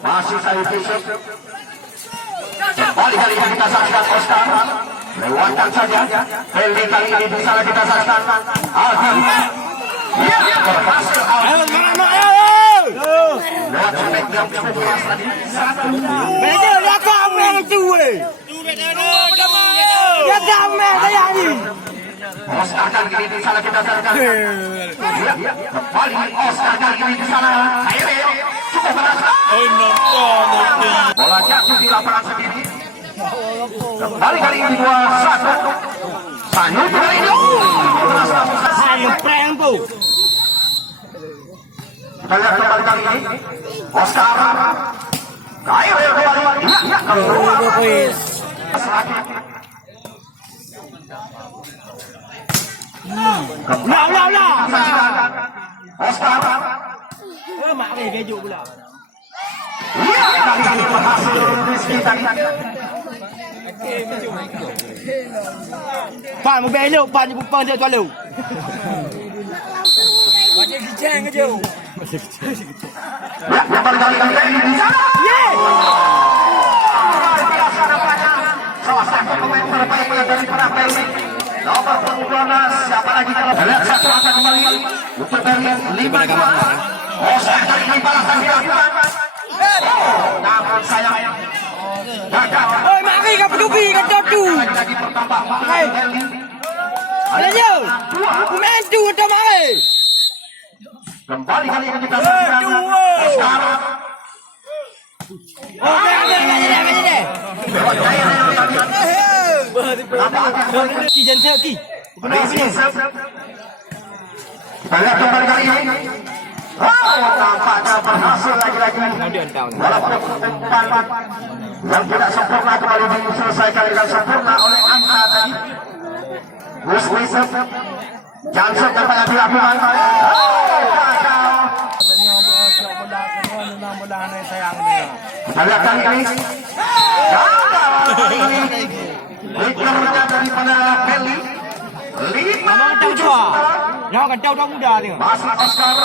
Masih saya Yusuf. Kembali kali ini kita saksikan Oscar. Lewatkan saja. Heli kali ini bisa kita saksikan. Aldi. Berhasil Aldi. Lewat cepet yang cukup keras tadi. Betul, dia kamer itu. Dia kamer saya ni. Oscar kali ini di sana kita saksikan. Kembali Oscar kali ini di sana. Cukup keras. Bola jatuh di lapangan sendiri. Kembali kali ini 2-1. Sanyu kali ini. Saya prank tu. Kita lihat kembali kali ini. Oscar. Kayu kembali. Lah. Oscar. Mak dia kejuk pula. Kali berhasil Rizky tadi. Pan mau belok, pan dia tu lalu. Macam gijang aja. Kembali kali ini di sana. Biasa nampaknya salah satu pemain terbaik dari Prabe ini. Nomor 12 siapa lagi kalau lihat satu angka kembali untuk dari 5-2. Oscar kali ini balasan dilakukan. Namun sayang gagal. Oi, mari kau pedubi kata tu. Lagi bertambah Heli. Ayo. Main tu tu mari. Kembali kali ini kita saksikan Oscar. Season Turkey. Kita lihat kembali kali ini. Tampaknya berhasil lagi-lagi. Walaupun umpan yang tidak sempurna kembali diselesaikan dengan sempurna oleh angka tadi. Gus Wisep. Jangan dapat dilakukan. Kita lihat kali ini. Likernya daripada Kelly. 5-7. Yang kacau dah muda dia. Masih Oscar.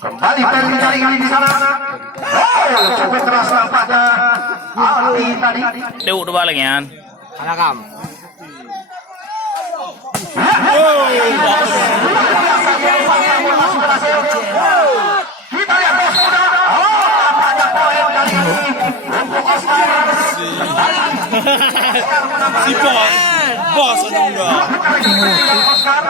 Kembali Kelly kali ini di sana. Cukup keras nampaknya. Aldi tadi. Đu đu ba lagi kan? Anak kam. Kita lihat bos muda. Nampaknya poin kali ini untuk Oscar. Si bos ada muda. Oscar.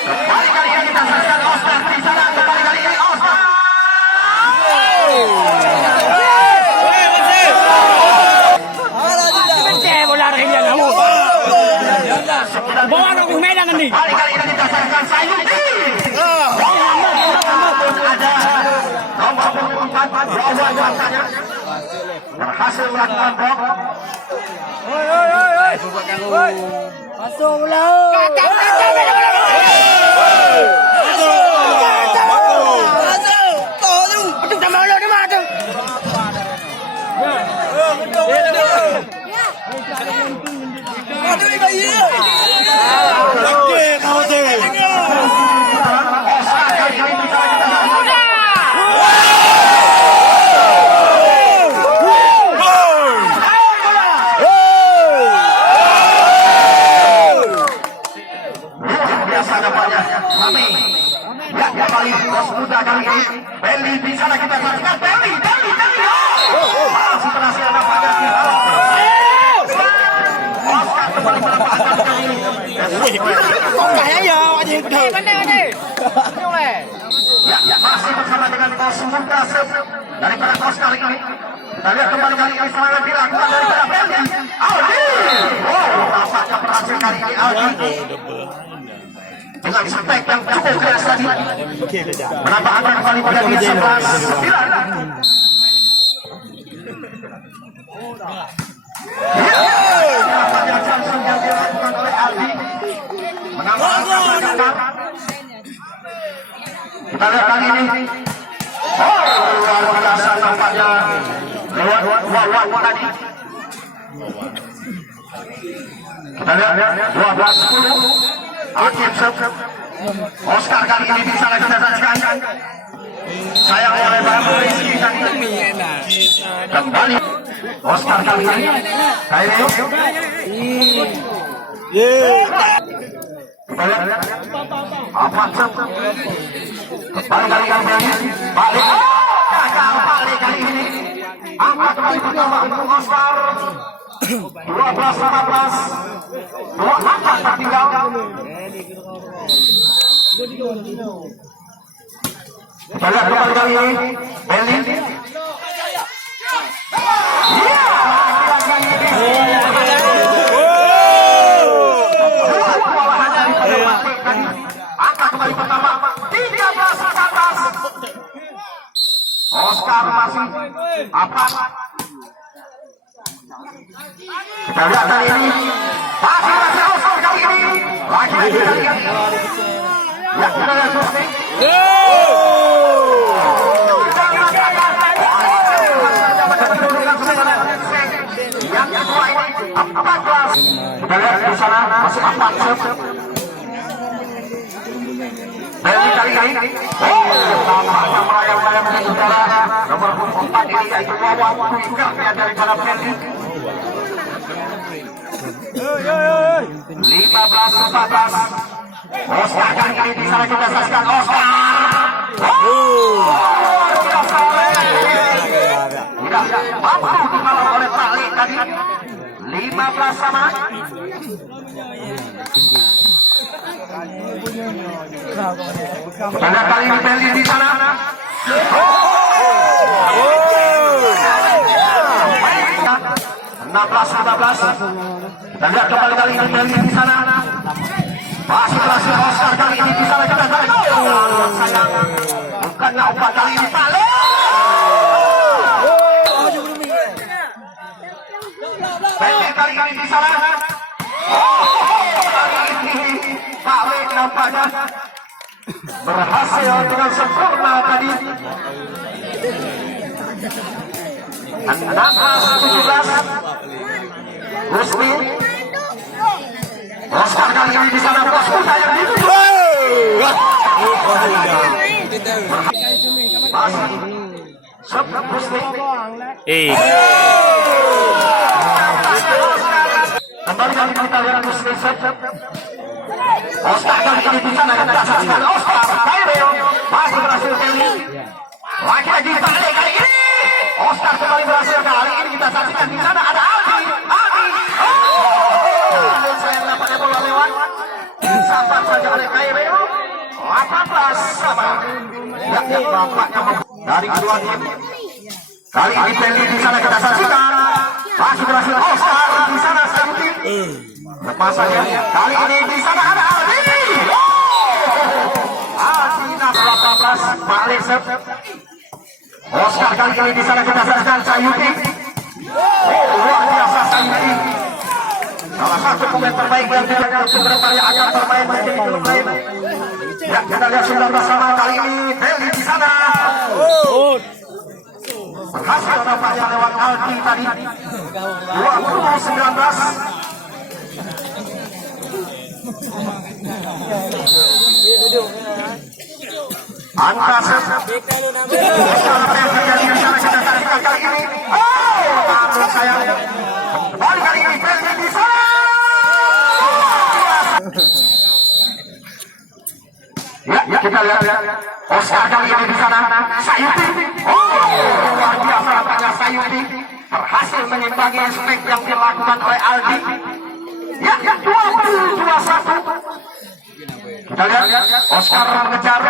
Kembali kali ini kita saksikan Oscar di sana. Kembali kali ini Oscar. Bencet bola dia kamu. Bawa aku medan ni. Kembali kali ini kita saksikan Sayuti. Ada nomor 24 Rawan rasanya berhasil melakukan blok. Masuk bola. Kembali bos muda kali ini Belly di sana kita saksikan Belly masih berhasil nampaknya Oscar kembali menempatkan kali ini masih bersama dengan bos muda daripada bos kali ini. Kita lihat kembali kali ini serangan dilakukan daripada Belly. Aldi nampaknya berhasil kali ini Aldi dengan spek yang cukup keras tadi menambah angka kembali pada dia 11-9. Nampaknya Johnson yang dilakukan oleh Aldi menambah angka berkata. Kita lihat kali ini luar biasa nampaknya lewat tadi Kita lihat 12-10. Akhir set. Oscar kali ini bisa lagi kita saksikan. Sayang oleh Bang Rizky kembali. Oscar kali ini. Kaireo. Kita lihat. Apa set? Kembali kali ini. Balik. Gagal balik kali ini. Angkat kembali pertama untuk Oscar. 12-15. 2 angkat tertinggal. Kita lihat kembali kali ini. Belly. Iya. Angkat kembali pertama. 13-14. Oscar masih apa? Kita lihat kali ini. Masih Oscar kali ini. Lagi-lagi kali ini. Ya, kita lihat Justin. Yang kedua ini 14. Kita lihat di sana masih 4 set. Dari kali ini, tampaknya melayang-layang di udara. Nomor 4 ini yaitu Wawan Kuikernya dari para Ferdi. 15-14. Oscar kali ini di sana kita saksikan Oscar. Tidak mampu dikalah oleh Tali tadi. 15 sama. Pada kali ini Beli di sana. 16-15. Dan lihat kembali kali ini Beli di sana. Masih berhasil Oscar kali ini di sana kita tarik. Sayang, bukannya 4 kali ini Bali. Beli kali ini di sana. Bali nampaknya berhasil dengan sempurna tadi. 16-17. Gusti Oscar kali ini di sana bosku sayang itu. Masih sebelum Gusti. Kembali kali kita lihat Gusti Oscar kali ini di sana kita saksikan Oscar Kaireo masih berhasil Beli. Lagi-lagi balik kali ini. Oscar kembali berhasil kali ini kita saksikan di sana ada Aldi. Sayang dapatnya bola lewat. Disambar saja oleh Kaireo. 18 sama. Ya, nampaknya dari kedua tim. Kali ini Beli di sana kita saksikan masih berhasil Oscar di sana Sayuti. Lepasannya kali ini di sana ada Aldi. Aldi 18 balik set. Oscar kali ini di sana kita saksikan Sayuti. Luar biasa Sayuti. Salah satu pemain terbaik yang tidak untuk berupaya agar bermain menjadi klub lain. Ya, kita lihat 19 sama kali ini Beli di sana. Berhasil nampaknya lewat Aldi tadi. 20-19. Angka set. Apa yang terjadi di sana kita saksikan kali ini. Menurut saya kembali kali ini Beli di sana. Ya, kita lihat Oscar kali ini di sana Sayuti. Luar biasa nampaknya Sayuti berhasil menyimbangi spek yang dilakukan oleh Aldi. Ya, 20-21. Kita lihat Oscar mengejar.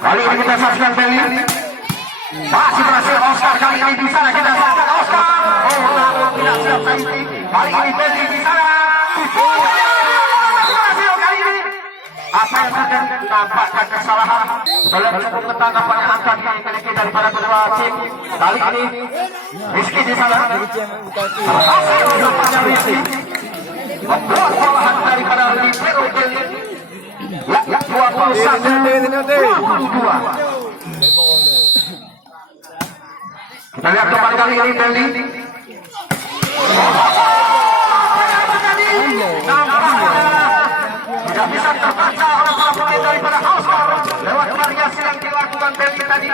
Kali ini kita saksikan Beli. Masih berhasil Oscar kali ini di sana kita saksikan Oscar. Tidak siap Sayuti. Kali ini Beli di sana. Berhasil kali ini. Apa yang terjadi? Nampaknya kesalahan. Sudah cukup ketat nampaknya angka dimiliki daripada kedua tim. Kali ini Rizky di sana. Berhasil nampaknya Rizky membuat olahan daripada libero Beli. Ya, 21-22. Kita lihat kembali kali ini Belly. Tidak bisa terbaca oleh para pemain daripada All-Star lewat variasi yang dilakukan Belly tadi.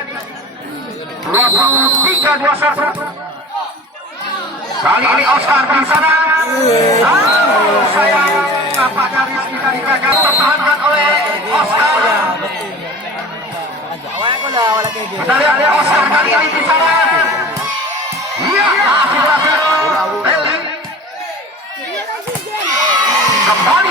23-21. Kali ini All-Star di sana. Sayang, apakah Rizky tadi gagal tertahankan oleh All-Star? Kita lihat All-Star kali ini di sana. Iya, masih berhasil. Belly kembali